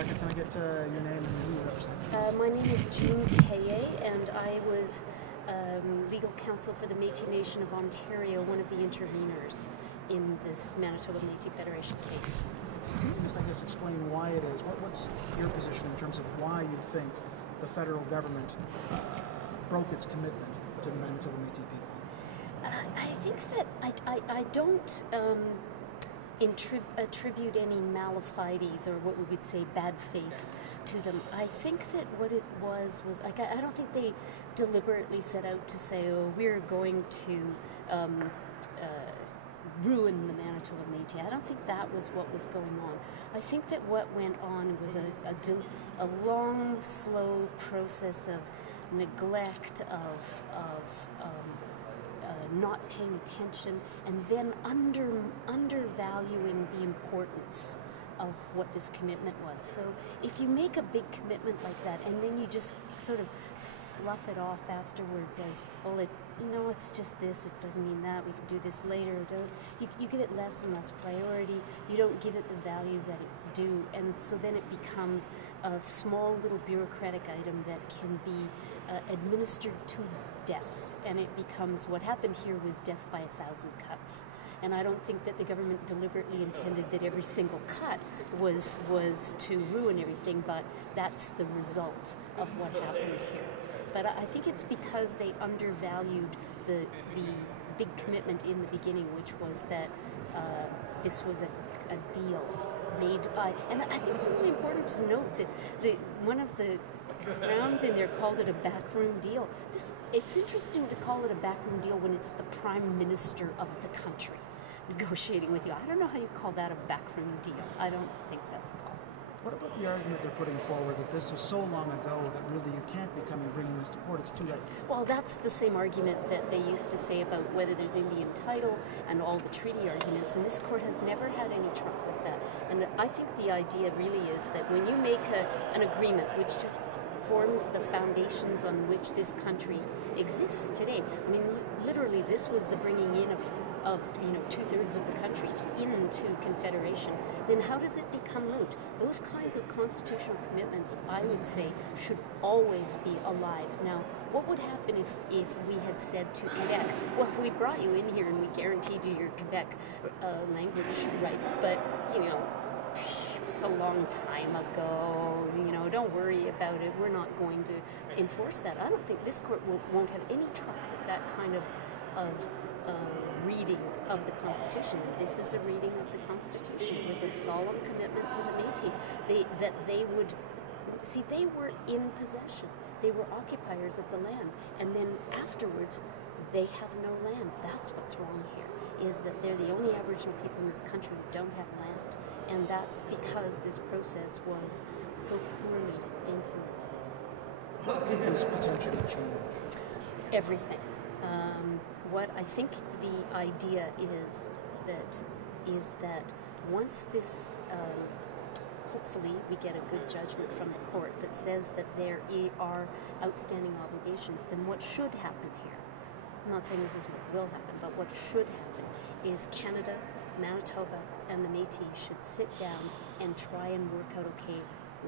record, can I get your name and who you represent? My name is Jean Taye, and I was legal counsel for the Métis Nation of Ontario, one of the interveners in this Manitoba Métis Federation case. Can you just, I guess, explain why it is? What's your position in terms of why you think the federal government broke its commitment to the Manitoba Métis people? I think that I don't attribute any malefides or what we would say bad faith to them. I think that what it was like, I don't think they deliberately set out to say, oh, we're going to ruin the Manitoba Métis. I don't think that was what was going on. I think that what went on was a long, slow process of neglect, of not paying attention, and then undervaluing the importance of what this commitment was. So if you make a big commitment like that and then you just sort of slough it off afterwards as, well, it's just this, it doesn't mean that, we can do this later, you give it less and less priority, you don't give it the value that it's due, and so then it becomes a small little bureaucratic item that can be administered to death, and it becomes, what happened here was death by 1,000 cuts. And I don't think that the government deliberately intended that every single cut was to ruin everything, but that's the result of what happened here. But I think it's because they undervalued the big commitment in the beginning, which was that this was a deal made by, and I think it's really important to note that one of the Crowns in there called it a backroom deal. It's interesting to call it a backroom deal when it's the Prime Minister of the country negotiating with you. I don't know how you call that a backroom deal. I don't think that's possible. What about the argument they're putting forward that this was so long ago that really you can't be coming bringing this to court, it's too late? Well, that's the same argument that they used to say about whether there's Indian title and all the treaty arguments, and this court has never had any trouble with that. And I think the idea really is that when you make an agreement which forms the foundations on which this country exists today. I mean, literally, this was the bringing in of 2/3 of the country into Confederation. Then how does it become moot? Those kinds of constitutional commitments, I would say, should always be alive. Now, what would happen if we had said to Quebec, well, we brought you in here and we guaranteed you your Quebec language rights, but, it's a long time ago, don't worry about it, we're not going to enforce that. I don't think this court won't have any trouble with that kind of reading of the Constitution. This is a reading of the Constitution. It was a solemn commitment to the Métis that they would, see, they were in possession. They were occupiers of the land, and then afterwards, they have no land. That's what's wrong here, is that they're the only Aboriginal people in this country who don't have land. And that's because this process was so poorly implemented. What is potentially change? Everything. What I think the idea is that once this, hopefully we get a good judgment from the court that says that there are outstanding obligations, then what should happen here, I'm not saying this is what will happen, but what should happen is Canada, Manitoba, and the Métis should sit down and try and work out, okay,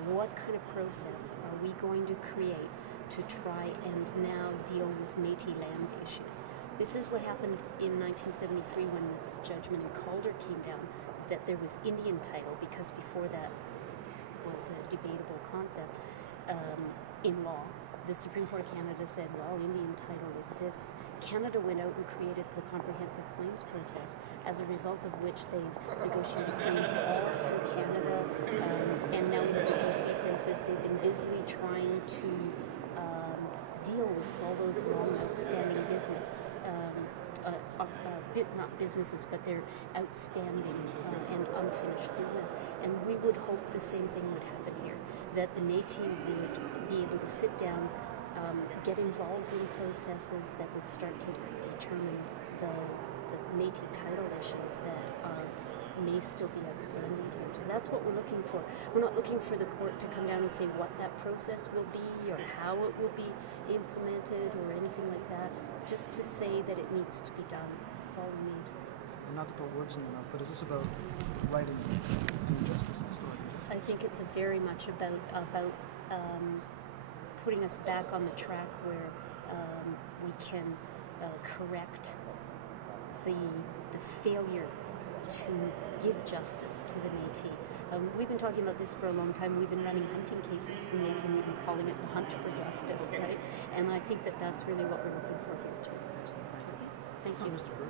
what kind of process are we going to create to try and now deal with Métis land issues? This is what happened in 1973 when this judgment in Calder came down, that there was Indian title, because before that was a debatable concept in law. The Supreme Court of Canada said, well, Indian title exists. Canada went out and created the comprehensive claims process, as a result of which they've negotiated claims all through Canada, and now in the BC process, they've been busily trying to deal with all those long outstanding business, not businesses, but their outstanding and unfinished business. And we would hope the same thing would happen here, that the Métis would be able to sit down, get involved in processes that would start to determine the Métis title issues that may still be outstanding here. So that's what we're looking for. We're not looking for the court to come down and say what that process will be or how it will be implemented or anything like that. Just to say that it needs to be done. That's all we need. Not to put words in your mouth, but is this about right and justice and story? I think it's very much about putting us back on the track where we can correct the failure to give justice to the Métis. We've been talking about this for a long time. We've been running hunting cases for Métis, and we've been calling it the hunt for justice, right? And I think that that's really what we're looking for here too. Okay. Thank you. Mr. Burton.